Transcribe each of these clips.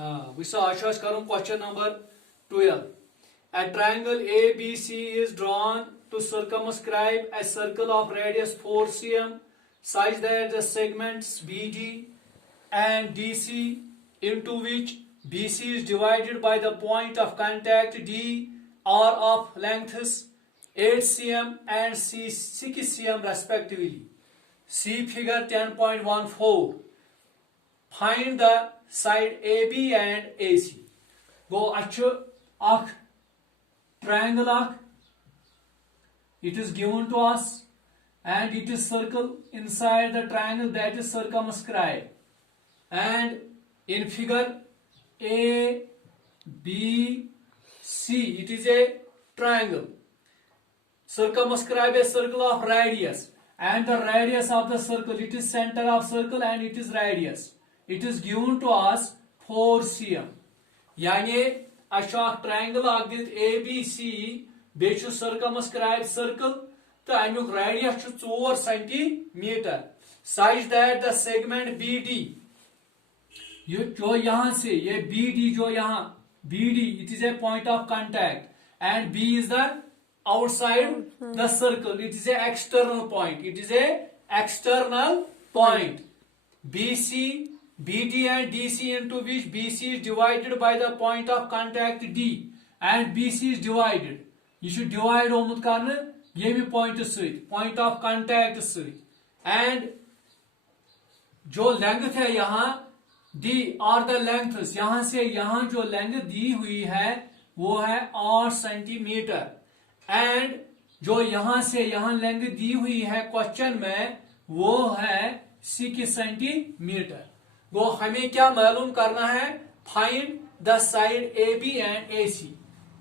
We saw Ashash Karum question number 12. A triangle ABC is drawn to circumscribe a circle of radius 4 cm such that the segments BD and DC into which BC is divided by the point of contact D are of lengths 8 cm and 6 cm respectively. See figure 10.14. Find the side AB and AC. Go a triangle. It is given to us and it is circle inside the triangle, that is circumscribed. And in figure A, B, C, it is a triangle. Circumscribe a circle of radius, and the radius of the circle, it is center of circle and it is radius. It is given to us 4 cm. Yani aşağı triangle agdit ABC bechu circumscribed circle to amyuk radius 4 cm such that the segment BD जो यहाँ से ये BD जो यहाँ BD, it is a point of contact and B is the outside the circle. It is a external point. It is a external point. BC, BD and DC into which BC is divided by the point of contact D and BC is divided. You should divide omut karne yemi point of contact sui, and जो length है यहाँ D और the lengths, यहाँ से यहाँ जो length दी हुई है वो है 8 सेंटीमीटर, एंड जो यहाँ से यहाँ लेंथ दी हुई है क्वेश्चन में वो है 6 सेंटीमीटर. वो हमें क्या मालूम करना है? Find the side AB and AC.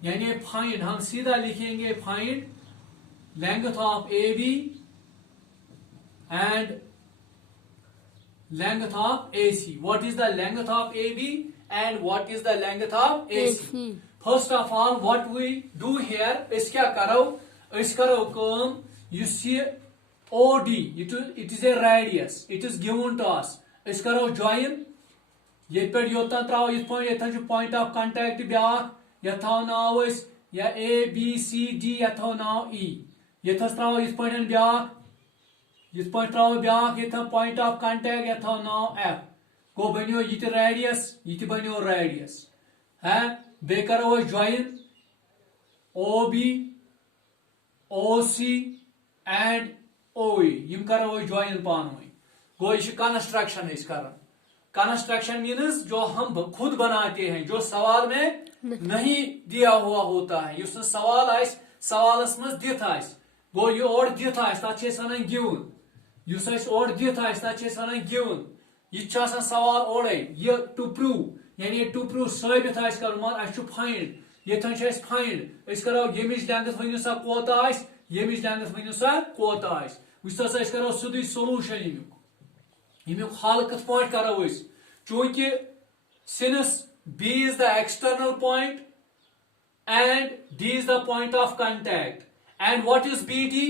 यानी फाइंड, हम सीधा लिखेंगे find length of AB and length of AC. What is the length of AB and what is the length of AC? First of all, what we do here is क्या करो? इस करो काम. You see OD. It is a radius. It is given to us. इस करो join. ये पर योता त्राव इस point ये था जो point of contact ब्याह ये था नाव इस या A B C D ये था नाव E. ये था त्राव इस point ब्याह इस point त्राव ब्याह ये था point of contact ये था नाव F. को बनियो ये तो radius ये तो बनियो radius है. बे करो join OB, OC and OE. यम करो join पानोई. गो इस कंस्ट्रक्शन इस कारण. कंस्ट्रक्शन मीन्स जो हम खुद बनाते हैं, जो सवाल में नहीं दिया हुआ होता है. युस सवाल आइस सवालस मज दिथ आइस. गो ये और दिथ आइस ता छे सनन गिवन. युस आइस और दिथ आइस ता छे सनन गिवन. ये छासन सवाल ओरे ये टू प्रूव, यानी टू प्रूव साबित आइस करमन अश फाइंड. ये थन छे फाइंड इस करो यमिज लेंथ वनियो सा कोता आइस, यमिज लेंथ वनियो सा कोता आइस. उस तस इस करो सुधी सॉल्यूशन यमिक हल कत पॉइंट करो इस. चूंकि since B is the external point and D is the point of contact, and what is BD?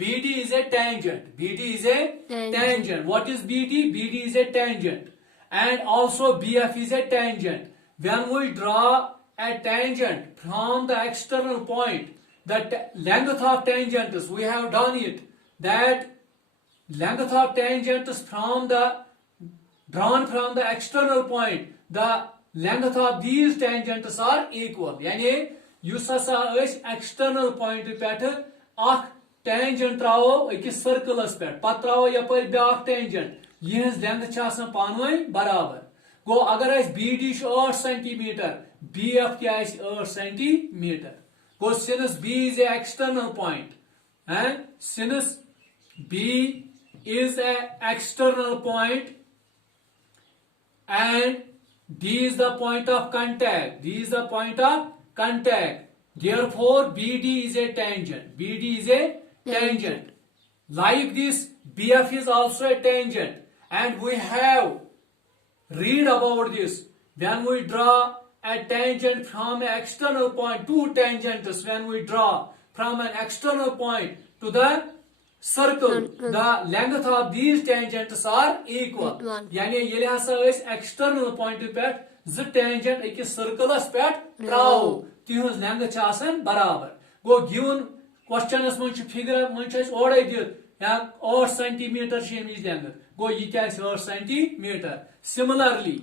BD is a tangent. BD is a tangent. What is BD? BD is a tangent. And also BF is a tangent. When we draw a tangent from the external point, the length of tangent is, we have done it, that length of tangent is drawn from the external point, the length of these tangents are equal. यानी use हसा अस external point पे अख tangent त्रावो अकिस circles पे, पत त्रावो यपर ब्याख tangent, यहज length छ आसान पानवई बराबर. गो अगर अस BD 8 सेंटीमीटर, BF क्या 8 centimetre. Go since B is a external point and since B is a external point and D is the point of contact. D is the point of contact. Therefore, BD is a tangent. BD is a tangent. Like this, BF is also a tangent. And we have read about this. When we draw a tangent from an external point, two tangents when we draw from an external point to the circle, the length of these tangents are equal. Yani yeli hasa is external point pet z tangent ekis circle's pet trav tihuz length chasan barabar. Go given question as much figure much as order did ya 8 centimeter shemi length. Go it is 8 centimeter. Similarly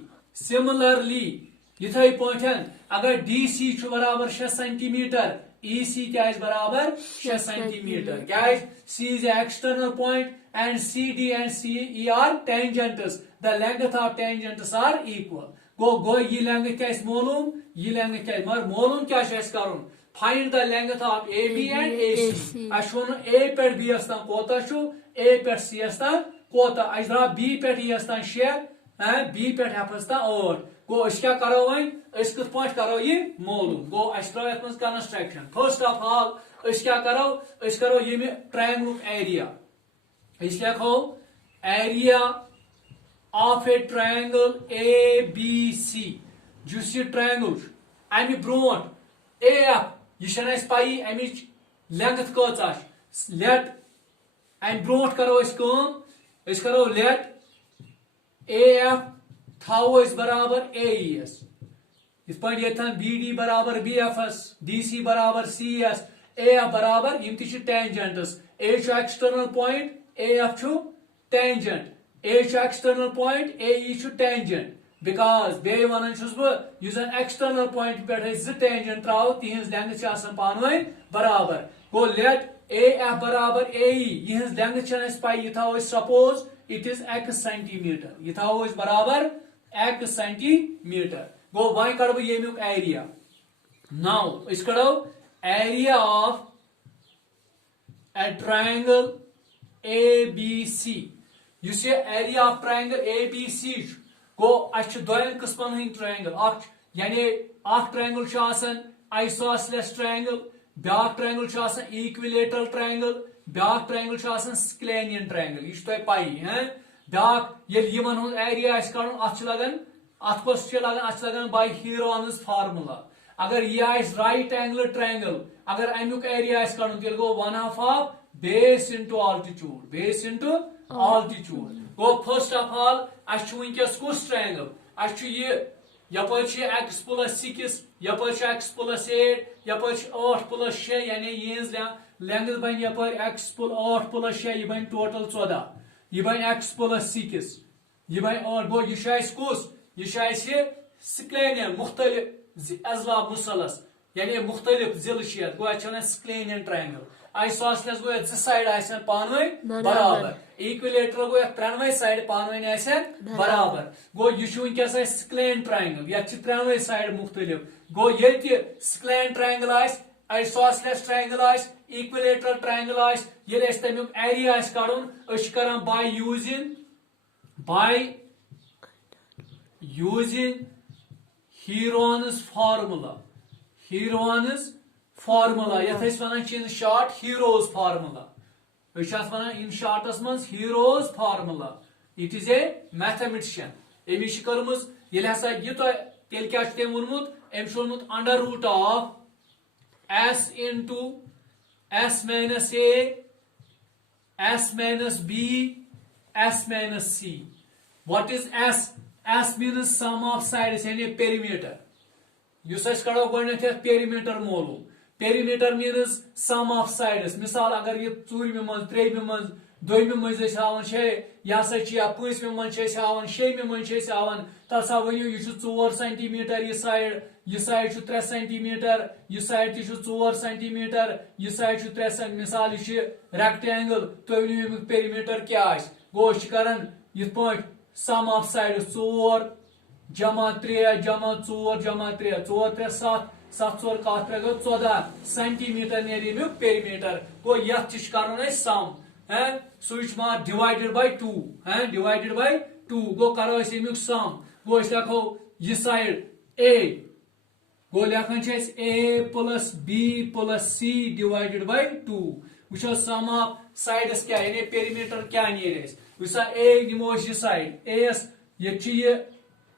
yithai point agar DC chu barabar 6 centimeter EC क्या is बराबर 6 centimeter. Guys, C is the external point and CD and CE are tangents. The length of tangents are equal. Go ये length क्या is मालूम, ये length क्या है, मगर मालूम क्या है इस कारण. Find the length of AB and AC. Ashwan A पर B अस्तान कोता शु, A पर C अस्तान कोता. अजरा B पर E अस्तान शेयर, B पर F अस्तान और. Go इसका करो वहीं, इसको पॉइंट करो ये मालूम. Go अस्त्रा यत्मस कंस्ट्रक्शन. First of all, इसका करो ये में triangle area. इसका कहो area of a triangle ABC. जिस ये triangle, आमी ब्रोंट AF. ये शना इस पाई आमी length को चाश. Let आमी ब्रोंट करो इसको let AF थाओ इस बराबर AES. इस पर ये था BD बराबर BFS, DC बराबर CS, AF बराबर इम्ति छु tangents. A छु external point, AF छु tangent. A छु external point, AE छु tangent. Because बे वनन छुस ब युजन external point पे है z tangent traw तिहंस length छ आसन पानवे बराबर. Go let AF बराबर AE. यहंस length छ इस पाई यथाओ suppose it is x centimeter. यथाओ इस बराबर x centimeter. Go why करो ये म्युक area. Now इस करो area of a triangle ABC. You say area of triangle ABC. Go अच्छ दोयन किस्मन हिंद triangle. यानी आख triangle छ आसन isosceles triangle. ब्याक triangle छ आसन equilateral triangle. ब्याक triangle छ आसन Scalenian triangle. ये तो पाई हैं. ब्याक ये यमन हुन area इस कारण अच्छ लगन by Heron's formula. अगर ये आइस right angle triangle, अगर अमुक area इस कारण तेल गो 1/2 of base into altitude. Base into altitude. Go first of all, अच्छु इनकेस कुछ triangle. अच्छु ये यपर छ x plus 6, यपर छ x plus 8, यपर छ 8 plus 6 यानी ये length बन यपर x plus 8 plus 6 ये बन total 14. ये बन x plus 6. ये बन और गो ये शायद कुछ ये शायद Scalenian मुख्तलिफ अज़ला मुसलस यानी मुख्तलिफ जिल शेयर गो अच्छा Scalenian triangle. Isosceles गो ज साइड आसन पानवे बराबर. Equilateral गो त्रनवे साइड पानवे आसन बराबर. गो ये छु इनकेस Scalenian triangle या छ त्रनवे साइड मुख्तलिफ. गो ये Scalenian triangle ice, Isosceles triangle ice, Equilateral triangle ice, ये तमिक area आइस काढुन अश करन by using Heron's formula. Heron's formula. Yet is one in short Hero's formula. Which has one in shortest months Hero's formula. It is a mathematician. Emishikarumus Yelasa Yuta Telkashte Murmut Emshulmut under root of S into S minus A, S minus B, S minus C. What is S? S means sum of sides यानी perimeter. Use अस करो गोडनेथ perimeter मोलूम. Perimeter means sum of sides. मिसाल अगर ये चूरमि मंज, त्रेयमि मंज, दोयमि मंज हावन छे, या सा या पांचमि मंज छे हावन, शेमि मंज छे हावन, तसा वनियो ये 4 सेंटीमीटर ये साइड 3 सेंटीमीटर, ये साइड 4 सेंटीमीटर, ये साइड 3 सेंटीमीटर. मिसाल ये रेक्टेंगल तो वनियो perimeter क्या आइस. गो करन यथ पॉइंट sum of sides 4 जमा 3 जमा 4 जमा 3 4 3 7 7 4 4 3 14 सेंटीमीटर नेरी में पेरीमीटर को यथ चिश करन सम है स्विच मार डिवाइडेड बाय 2 है डिवाइडेड बाय 2 गो करो इस में सम गो इस लिखो ये साइड A गो लिखन छे A plus B plus C divided by 2 which is sum of sides क्या यानी पेरीमीटर क्या नेरेस विसा A निमोश ये साइड AS ये ये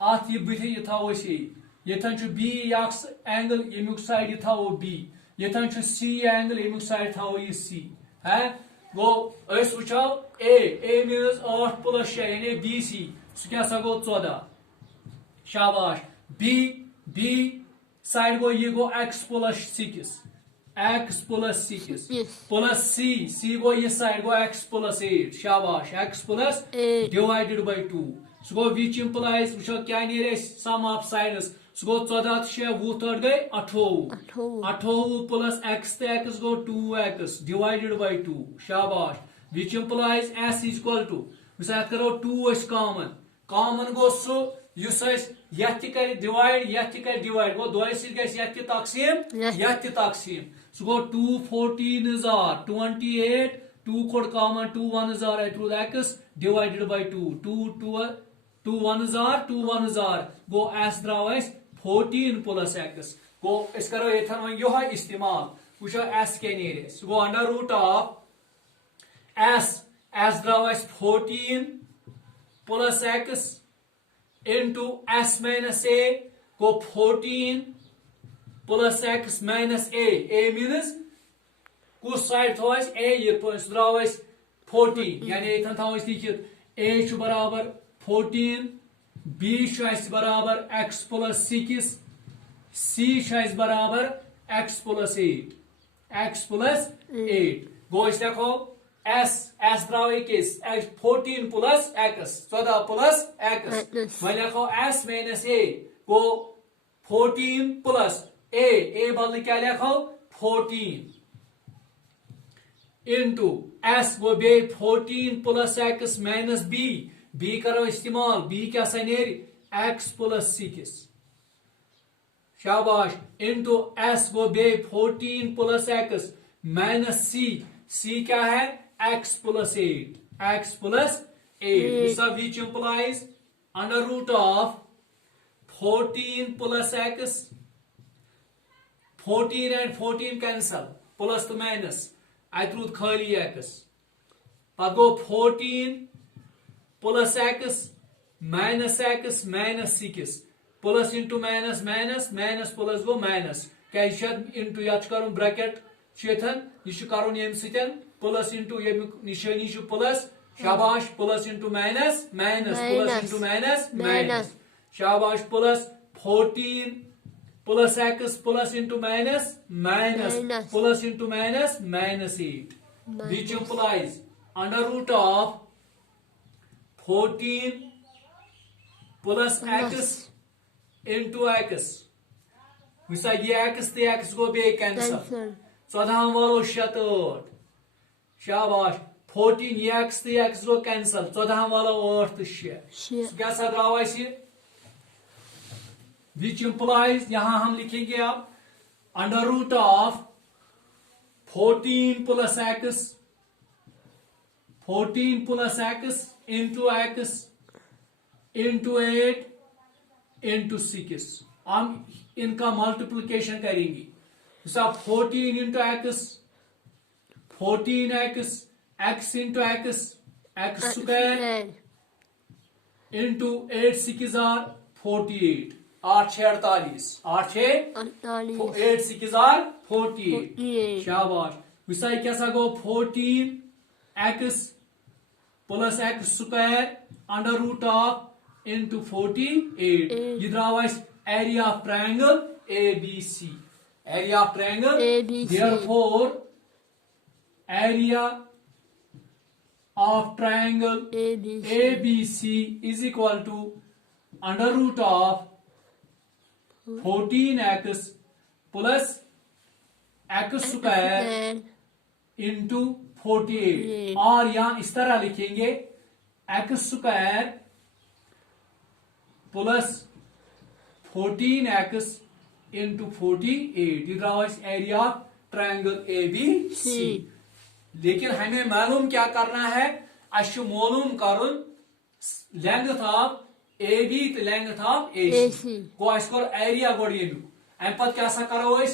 आथ ये बिथे ये था वो सी ये था जो B याक्स एंगल ये मुक साइड ये था वो B ये था जो C एंगल ये मुक साइड था वो ये C है गो अस वुचो ए मीन्स 8 प्लस 6 यानी बी सी सह क्या गो 14 शाबाश बी साइड गो ये गो x प्लस 6 प्लस सी गो ये साइड गो x प्लस 8 शाबाश x प्लस डिवाइडेड बाय 2 सह गो विच इंप्लाइज वुचो क्या नीर सम ऑफ साइड्स सह गो 14 6 20 गई 28 प्लस x तो x गो 2x डिवाइडेड बाय 2 शाबाश which implies s equal to मिसाल करो 2 कॉमन गो सो युस यथ कर डिवाइड यथ कर डिवाइड गो दो यथ तकसीम सह गो 2 14 आर 28 2 कोड कॉमन 2 1 आर it root x divided by 2 1 आर गो s द्राव 14 प्लस x गो इस करो एथन वन यो इस्तेमाल वुचो s के नीर सह गो अंडर रूट ऑफ s द्राव 14 plus x into s minus a go 14 plus x minus a means kus side thos a ये द्राव 14 यानी इथन थोस लिखित a छु बराबर 14 b छु बराबर x plus 6 c छु बराबर x plus 8 गो इस देखो s द्राव किस 14 प्लस x 14 प्लस x मैं लिखो s minus a go 14 plus a बदल क्या लिखो 14 इनटू s गो बे 14 प्लस x माइनस b करो इस्तेमाल b क्या सनेर x प्लस 6 शाबाश इनटू s गो बे 14 प्लस x माइनस c क्या है x plus 8 so which implies under root of 14 plus x 14 and 14 cancel plus to minus I root khali x but go 14 plus x minus 6 plus into minus plus go minus कैशद into यच करूं bracket चेतन यह करूं यम सितन plus into ये निशानी plus शाबाश plus into minus plus into minus शाबाश plus 14 plus x plus into minus plus into minus -8 which implies under root of 14 plus x इंटू x मिसाल ये x ते x गो बे कैंसल 14 वालो 7 शाबाश 14 x तो x गो कैंसल 14 वाला 8 तो 6 क्या द्राव विच इंप्लाइज यहां हम लिखेंगे अब under root of 14 plus x into 8 into 6 हम इनका मल्टीप्लिकेशन करेंगे 14 into x 14x x into x square into 8 6 are 48 8 48 8 6 are 48 शाबाश विसाई कैसा गो 14x plus x square under root of into 48 ये द्राव area of triangle ABC area of triangle therefore area of triangle ABC is equal to under root of 14x plus x square into 48 और यहाँ इस तरह लिखेंगे x square plus 14x into 48 ये रहा area of triangle ABC लेकिन हमें मालूम क्या करना है अश मालूम कर लेंथ ऑफ AB तो लेंथ ऑफ AC को अस कर एरिया गोड यू अम पत क्या करो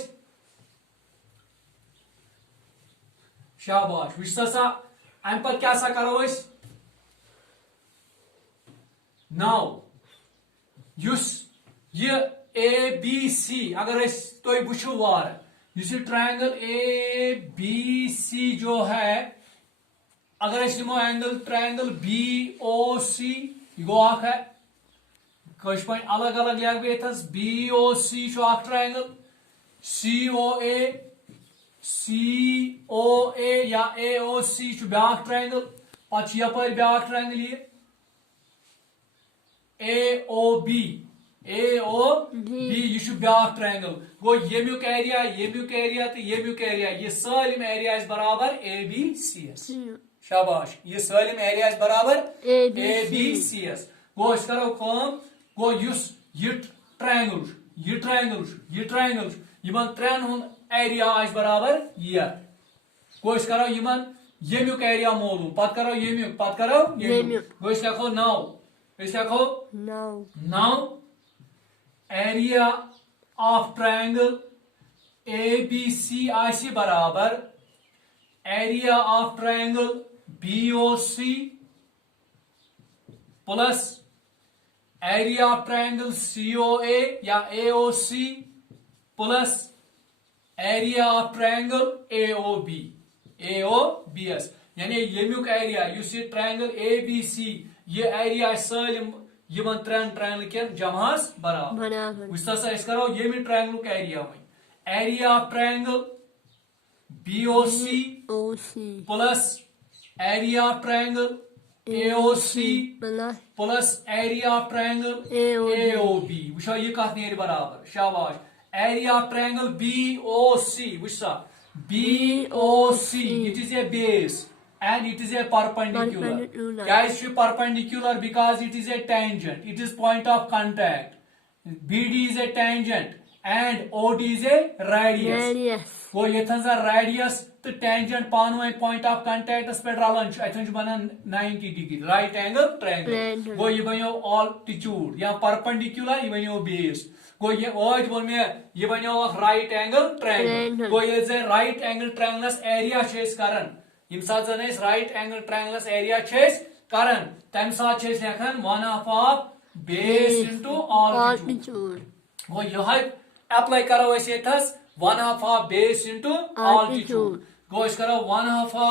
शाबाश विश्वासा अम पत क्या करो नाउ युस ये ABC अगर तुम वो वार ट्रायंगल ABC जो है अगर अस निमो एंगल ट्रायंगल BOC यह गो कश पे अलग अलग लिख बे BOC ट्रायंगल COA या AOC ब्या ट्रायंगल पे यप ब्या ट्रायंगल ये AOB यह ब्या ट्रायंगल गो यमुक एरिया तो यमुक एरिया यह सालिम एरिया बराबर ABCS शाबाश यह सालिम एरिया बराबर ABCS गो करो गो यह ट्रायंगल यमन त्रेन हुन एरिया बराबर यह गो करो यमुक एरिया मालूम पत करो यमुक गो लिखो 9 एरिया ऑफ ट्रायंगल ABC आसी बराबर area of triangle BOC plus area of triangle COA या AOC plus area of triangle AOBS यानी यमुक एरिया ये ट्रायंगल ABC ये एरिया सालिम यमन त्रेन ट्रायंगल के जमास बराबर वस करो यमि triangle area area of triangle BOC plus area of triangle AOC plus area of triangle AOB वो यह कत नेर बराबर शाबाश एरिया ऑफ ट्रायंगल BOC वो BOC it is a base and it is a perpendicular. Why is it perpendicular? Because it is a tangent. It is point of contact. BD is a tangent and OD is a radius. वो यथन सा radius तो tangent पानवे point of contact पे रलन अथन बना 90 degree right angle triangle. वो ये बनो altitude या perpendicular ये बनो base. वो ये आज बोल में ये बनो right angle triangle. वो ये जे right angle triangle area शेष कारण यम साथ जन राइट एंगल ट्रायंगलस एरिया करन तम साथ लेखन 1/2 बेस इनटू ऑल्टीट्यूड गो यह अप्लाई करो 1/2 बेस इनटू ऑल्टीट्यूड गो करो 1/2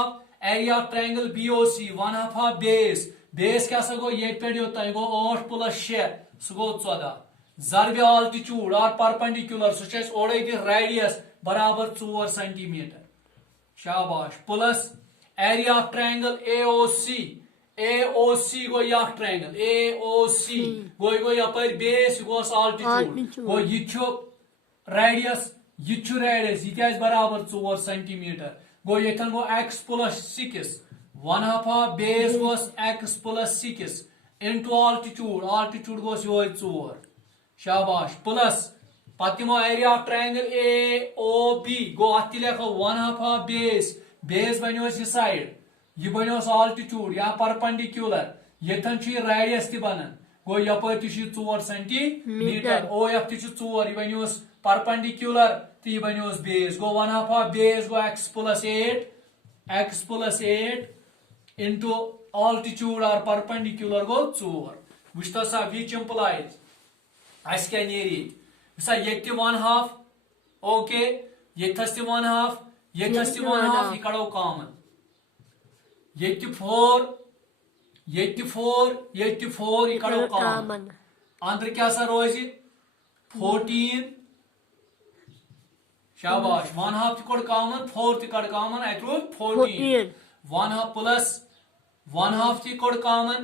area of triangle BOC 1/2 base क्या गो ये पे योत गो 8 + 6 सह गो 14 जरबे ऑल्टीट्यूड और परपेंडिकुलर सह ओडे रेडियस बराबर 4 सेंटीमीटर शाबाश plus area of triangle AOC गो यह ट्रायंगल AOC गो यप बेस गो ऑल्टीट्यूड गो रेडियस यह बराबर 4 सेंटीमीटर गो यथन गो x + 6 1/2 बेस गो x + 6 इनटू ऑल्टीट्यूड गो ये 4 शाबाश प्लस पतिमो एरिया ऑफ ट्रायंगल AOB गो अत लिखो 1/2 बेस बनो यह साइड यह बनो ऑल्टीट्यूड या परपेंडिकुलर यथन रेडियस ति बनन गो यप 4 सेंटीमीटर OF 4 यह बनो परपेंडिकुलर तो यह बनो बेस गो 1/2 बेस गो x + 8 इनटू ऑल्टीट्यूड और परपेंडिकुलर गो 4 वुचतो सा विच इंप्लाइज अस क्या नेरी मिसा ये 1/2 ओके ये 1/2 ये 1/2 ये कड़ो कॉमन ये 4 ये कड़ो कॉमन अंदर क्या सा रोज 14 शाबाश 1/2 कड़ कॉमन 4 कड़ कॉमन अत रोज 14 1/2 प्लस 1/2 कड़ कॉमन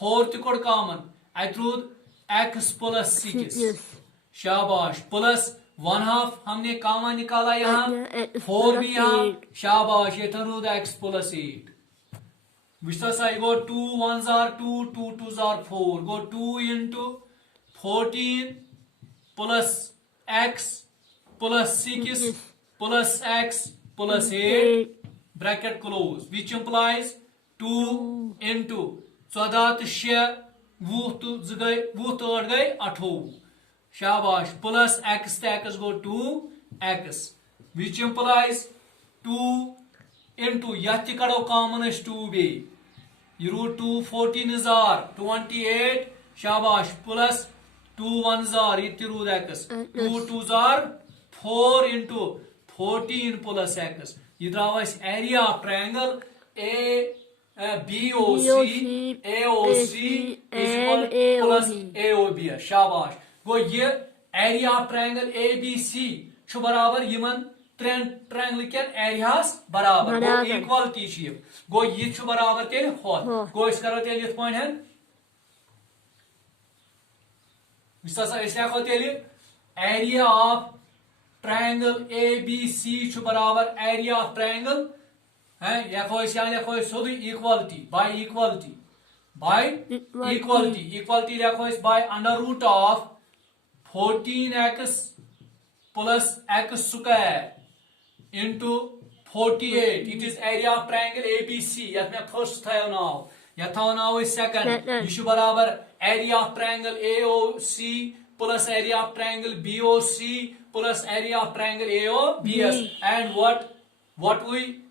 4 कड़ कॉमन अत रोज x + 6 शाबाश प्लस 1/2 हमने कॉमन निकाला यहाँ 4 भी यहाँ शाबाश ये रूद x + 8 विश्ता सा गो 2 1s are 2 2 2s are 4 go 2 into 14 plus x plus 6 plus x plus 8 bracket close which implies 2 into 14 to 6 20 to 8 गई 28 शाबाश plus x to x go 2x which implies 2 into यह कड़ो कॉमन 2 बे ये root 2 14 is r 28 शाबाश plus 2 1s are ये root x 2 2s are 4 into 14 plus x ये द्राव area of triangle BOC AOC is equal plus AOB शाबाश गो ये area of triangle ABC छु बराबर यमन त्रेन ट्रायंगल के एरियास बराबर गो इक्वालिटी छि गो ये छु बराबर तेल होत गो इस करो तेल यथ पॉइंट है इस लिखो तेल एरिया ऑफ ट्रायंगल ABC छु बराबर एरिया ऑफ ट्रायंगल है लिखो सोद इक्वालिटी बाय इक्वालिटी लिखो by under root of 14x plus x square into 48 it is area of triangle ABC यथ में फर्स्ट थायो नाव यथ थायो नाव सेकंड यह बराबर area of triangle AOC plus area of triangle BOC plus area of triangle AOBS and what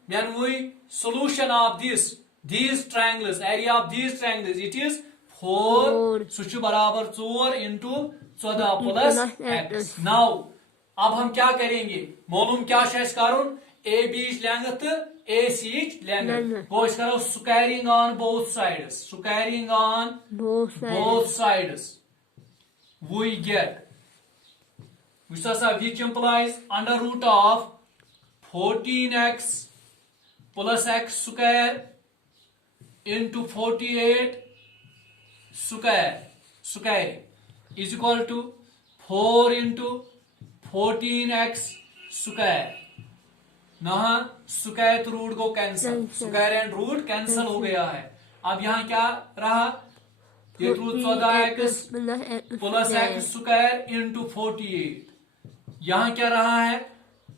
when we solution of these triangles area of these triangles it is 4 सुच बराबर 4 into 14 plus x now अब हम क्या करेंगे मालूम क्या करुन AB length तो AC length गो करो squaring on both sides we get which implies under root of 14x plus x square into 48 square is equal to 4 into 14x square ना स्क्वायर रूट को cancel square and root cancel हो गया है अब यहाँ क्या रहा ये root 14x plus x square into 48 यहाँ क्या रहा है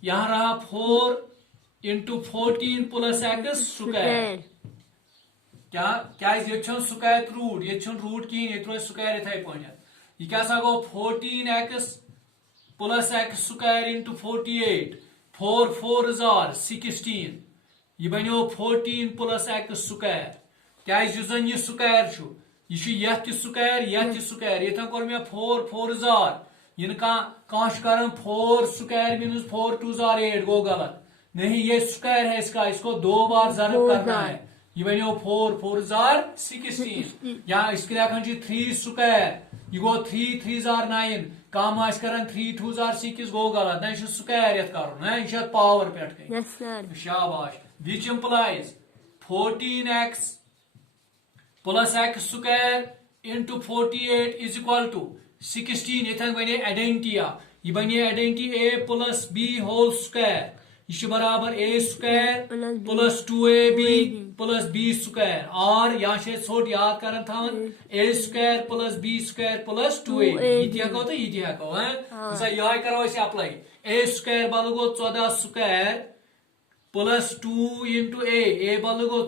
यहाँ रहा 4 इंटू 14 प्लस एक्स स्क्वायर क्या ये स्क्वायर रूट ये रूट की ये स्क्वायर इथे पे ये क्या गो 14x plus x square into 48 4 4 16 ये बनो 14 प्लस एक्स स्क्वायर क्या ये स्क्वायर यह स्क्वायर ये कोर मे 4 4 इन कर 4 स्क्वायर मीन्स 4 2 8 गो गलत नहीं ये स्क्वायर है इसको 2 बार ज़रब करना है ये बनो 4 4 16 यहाँ इसके लिए 3 स्क्वायर ये गो 3 3 9 कम कर 3 2 6 गो गलत ना स्क्वायर ये कर पावर पे शाबाश which implies 14x plus x square into 48 is equal to 16 ये बने आइडेंटिटी ये बने identity a plus b whole square ये बराबर a square plus 2ab plus b square और यहाँ से सोट याद करन थावन a square plus b square plus 2ab ये तो ये है यह करो इसे अप्लाई a square बदल गो 14 square plus 2 into a बदल गो